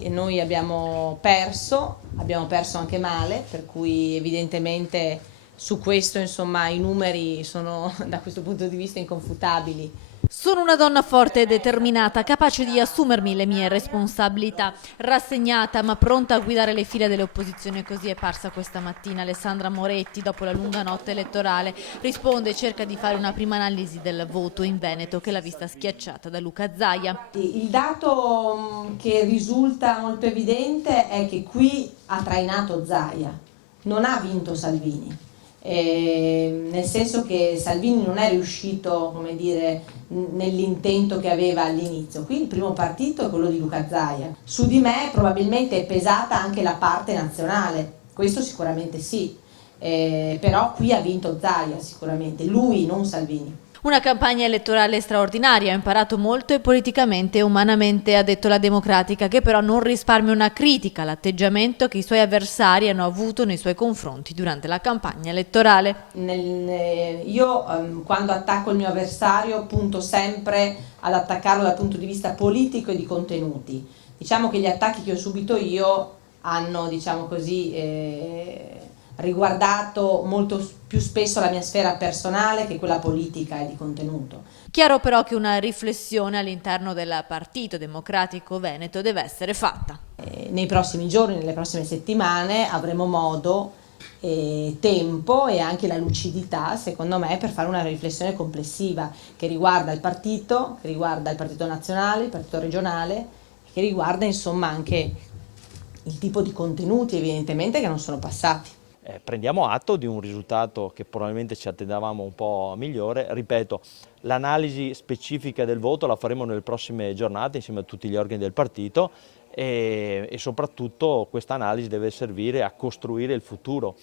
E noi abbiamo perso anche male, per cui evidentemente su questo insomma i numeri sono da questo punto di vista inconfutabili. Sono una donna forte e determinata, capace di assumermi le mie responsabilità, rassegnata ma pronta a guidare le file delle opposizioni. Così è parsa questa mattina Alessandra Moretti dopo la lunga notte elettorale. Risponde e cerca di fare una prima analisi del voto in Veneto che l'ha vista schiacciata da Luca Zaia. Il dato che risulta molto evidente è che qui ha trainato Zaia, non ha vinto Salvini. Nel senso che Salvini non è riuscito, come dire, nell'intento che aveva all'inizio. Qui il primo partito è quello di Luca Zaia. Su di me probabilmente è pesata anche la parte nazionale, questo sicuramente sì, però qui ha vinto Zaia sicuramente, lui non Salvini. Una campagna elettorale straordinaria, ho imparato molto e politicamente e umanamente, ha detto la Democratica, che però non risparmia una critica all'atteggiamento che i suoi avversari hanno avuto nei suoi confronti durante la campagna elettorale. Io quando attacco il mio avversario punto sempre ad attaccarlo dal punto di vista politico e di contenuti. Diciamo che gli attacchi che ho subito io hanno, diciamo così, riguardato molto più spesso la mia sfera personale che quella politica e di contenuto. Chiaro però che una riflessione all'interno del Partito Democratico Veneto deve essere fatta. Nei prossimi giorni, nelle prossime settimane avremo modo, tempo e anche la lucidità, secondo me, per fare una riflessione complessiva che riguarda il partito, che riguarda il partito nazionale, il partito regionale, e che riguarda insomma anche il tipo di contenuti evidentemente che non sono passati. Prendiamo atto di un risultato che probabilmente ci attendevamo un po' migliore. Ripeto, l'analisi specifica del voto la faremo nelle prossime giornate insieme a tutti gli organi del partito e soprattutto questa analisi deve servire a costruire il futuro